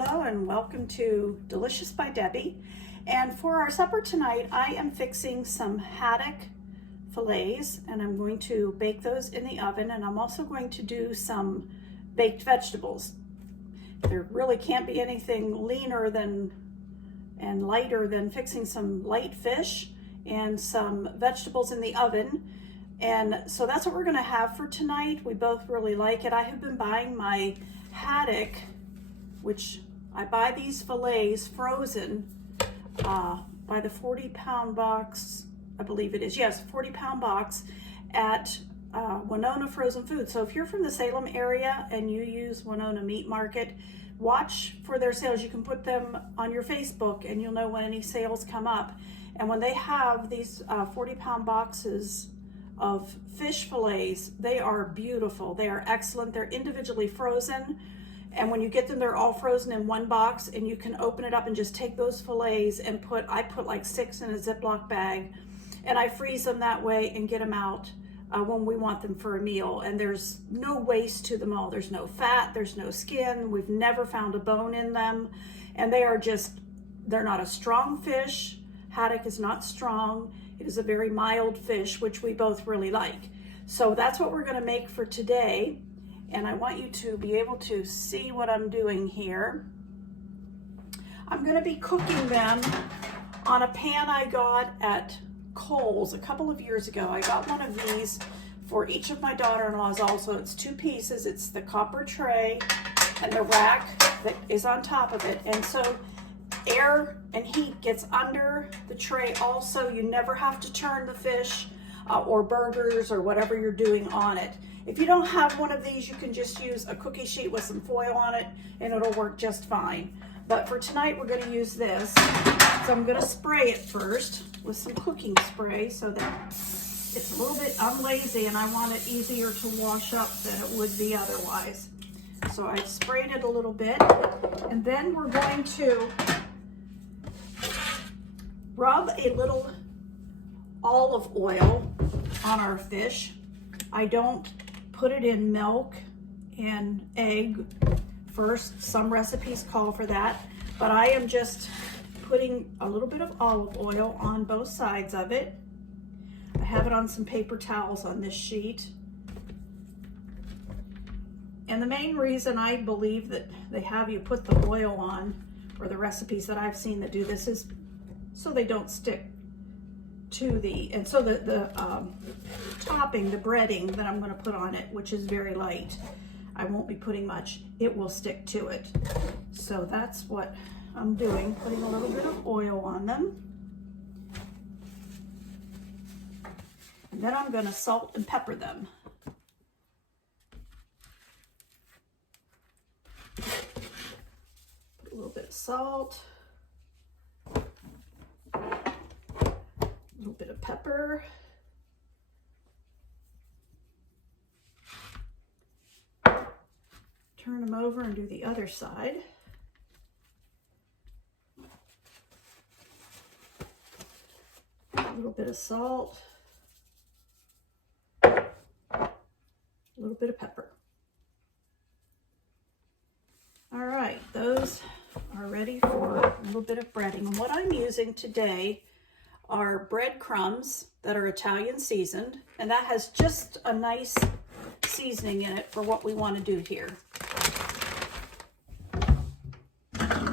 Hello and welcome to Delicious by Debbie. And for our supper tonight, I am fixing some haddock fillets and I'm going to bake those in the oven, and I'm also going to do some baked vegetables. There really can't be anything leaner than and lighter than fixing some light fish and some vegetables in the oven. And so that's what we're going to have for tonight. We both really like it. I have been buying my haddock, which I buy these fillets frozen by the 40-pound box, I believe it is. Yes, 40-pound box at Winona Frozen Food. So if you're from the Salem area and you use Winona Meat Market, watch for their sales. You can put them on your Facebook and you'll know when any sales come up. And when they have these 40-pound boxes of fish fillets, they are beautiful. They are excellent. They're individually frozen. And when you get them, they're all frozen in one box, and you can open it up and just take those fillets and I put like 6 in a Ziploc bag, and I freeze them that way and get them out when we want them for a meal. And there's no waste to them all. There's no fat, there's no skin. We've never found a bone in them. And they're not a strong fish. Haddock is not strong. It is a very mild fish, which we both really like. So that's what we're gonna make for today. And I want you to be able to see what I'm doing here. I'm gonna be cooking them on a pan I got at Kohl's a couple of years ago. I got one of these for each of my daughter-in-laws also. It's 2 pieces. It's the copper tray and the rack that is on top of it. And so air and heat gets under the tray also. You never have to turn the fish or burgers or whatever you're doing on it. If you don't have one of these, you can just use a cookie sheet with some foil on it and it'll work just fine. But for tonight, we're going to use this. So I'm going to spray it first with some cooking spray so that it's a little bit, I'm lazy and I want it easier to wash up than it would be otherwise. So I've sprayed it a little bit, and then we're going to rub a little olive oil on our fish. I don't put it in milk and egg first. Some recipes call for that, but I am just putting a little bit of olive oil on both sides of it. I have it on some paper towels on this sheet. And the main reason I believe that they have you put the oil on, or the recipes that I've seen that do this, is so they don't stick to and so the topping, the breading that I'm going to put on it, which is very light, I won't be putting much, it will stick to it. So that's what I'm doing, putting a little bit of oil on them. And then I'm going to salt and pepper them. Put a little bit of salt. A little bit of pepper. Turn them over and do the other side. A little bit of salt. A little bit of pepper. All right, those are ready for a little bit of breading. And what I'm using today are breadcrumbs that are Italian seasoned, and that has just a nice seasoning in it for what we want to do here. I'm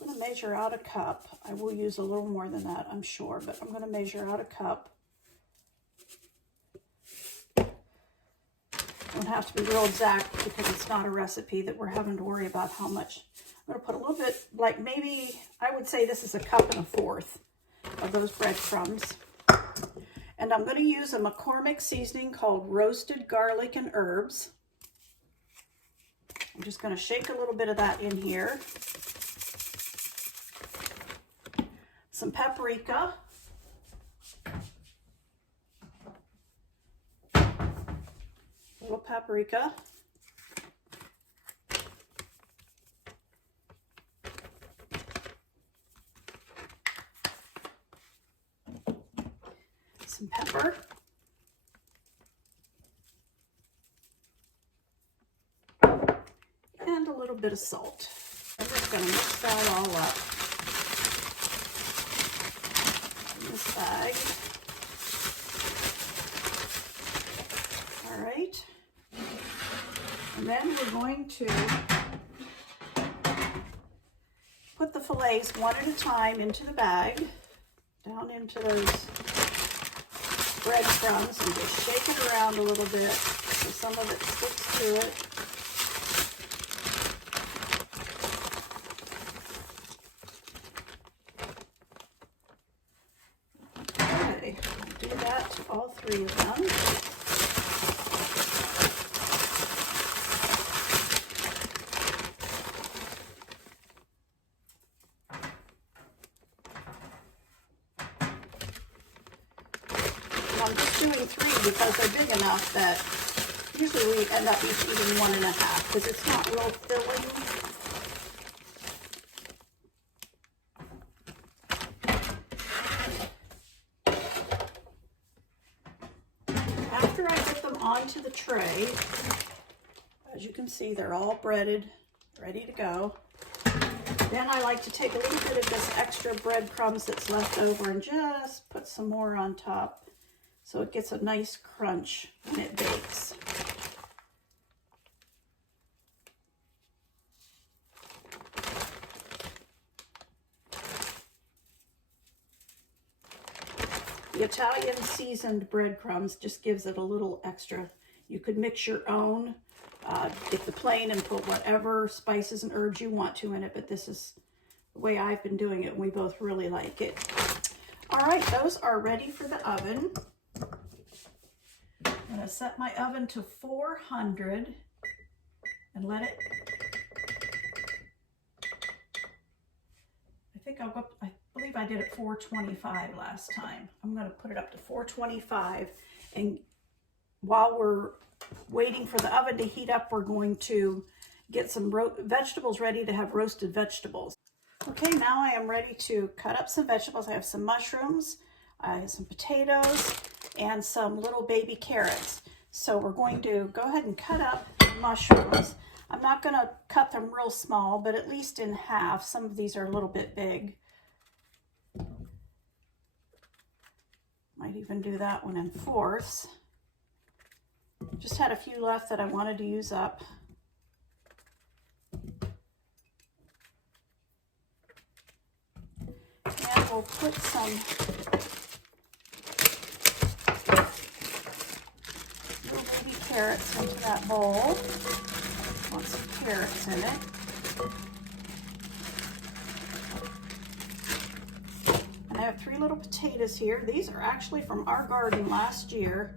going to measure out a cup. I will use a little more than that, I'm sure, but I'm going to measure out a cup. Don't have to be real exact because it's not a recipe that we're having to worry about how much. I'm going to put a little bit, like maybe, I would say this is 1 1/4 of those breadcrumbs. And I'm going to use a McCormick seasoning called roasted garlic and herbs. I'm just going to shake a little bit of that in here. Some paprika. A little paprika. Some pepper. little bit of salt. I'm just going to mix that all up in this bag. All right. And then we're going to put the fillets one at a time into the bag, down into those breadcrumbs, and just shake it around a little bit so some of it sticks to it. Okay, I'll do that to all three of them. I'm just doing 3 because they're big enough that usually we end up each eating 1.5 because it's not real filling. After I get them onto the tray, as you can see, they're all breaded, ready to go. Then I like to take a little bit of this extra breadcrumbs that's left over and just put some more on top, so it gets a nice crunch when it bakes. The Italian seasoned breadcrumbs just gives it a little extra. You could mix your own, get the plain and put whatever spices and herbs you want to in it, but this is the way I've been doing it, and we both really like it. All right, those are ready for the oven. I'm going to set my oven to 400 and let it, I believe I did it 425 last time. I'm going to put it up to 425, and while we're waiting for the oven to heat up, we're going to get some vegetables ready to have roasted vegetables. Okay, now I am ready to cut up some vegetables. I have some mushrooms, I have some potatoes, and some little baby carrots. So we're going to go ahead and cut up mushrooms. I'm not going to cut them real small, but at least in half. Some of these are a little bit big. Might even do that one in fourths. Just had a few left that I wanted to use up. And we'll put some little baby carrots into that bowl. Want some carrots in it. And I have 3 little potatoes here. These are actually from our garden last year.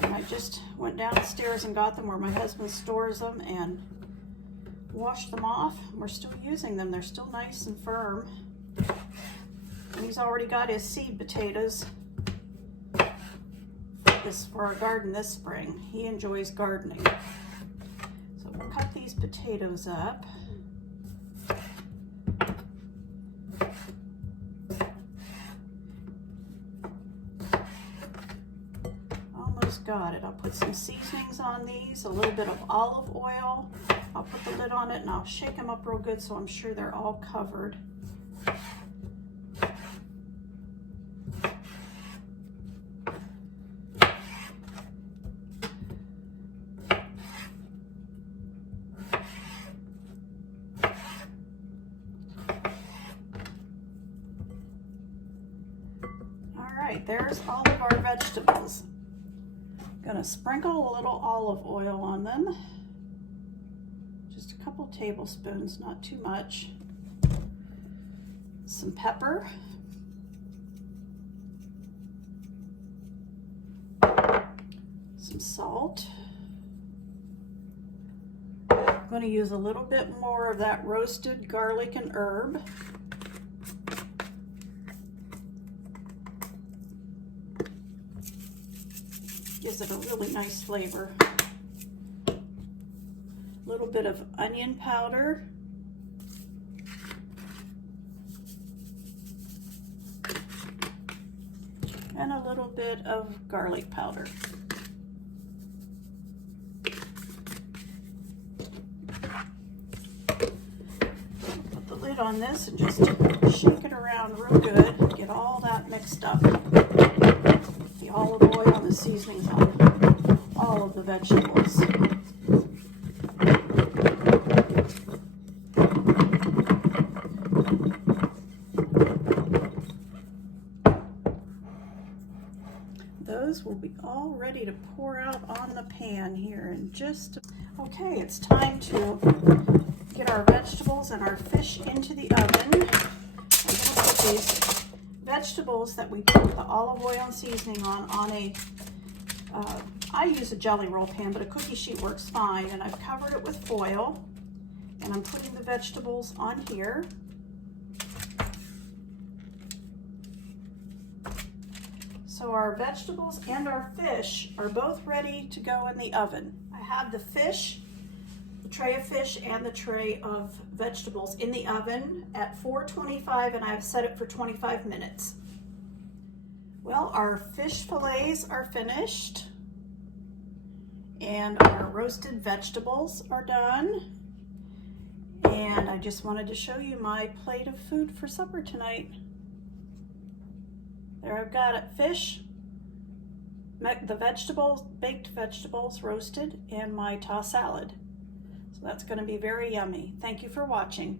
And I just went downstairs and got them where my husband stores them and washed them off. We're still using them. They're still nice and firm. And he's already got his seed potatoes for our garden this spring. He enjoys gardening. So we'll cut these potatoes up. Almost got it. I'll put some seasonings on these, a little bit of olive oil. I'll put the lid on it and I'll shake them up real good so I'm sure they're all covered. There's all of our vegetables. Gonna sprinkle a little olive oil on them. Just a couple tablespoons, not too much. Some pepper. Some salt. I'm gonna use a little bit more of that roasted garlic and herb. Gives it a really nice flavor. A little bit of onion powder. And a little bit of garlic powder. on this and just shake it around real good. Get all that mixed up. The olive oil and the seasonings on all of the vegetables. Those will be all ready to pour out on the pan here in just. Okay, it's time to get our vegetables and our fish into the oven. I'm going to put these vegetables that we put the olive oil and seasoning on a, I use a jelly roll pan, but a cookie sheet works fine, and I've covered it with foil, and I'm putting the vegetables on here. So our vegetables and our fish are both ready to go in the oven. I have the fish, the tray of fish and the tray of vegetables in the oven at 425, and I've set it for 25 minutes. Well, our fish fillets are finished and our roasted vegetables are done. And I just wanted to show you my plate of food for supper tonight. There I've got it, fish, the vegetables, baked vegetables roasted, and my tossed salad. So that's going to be very yummy. Thank you for watching.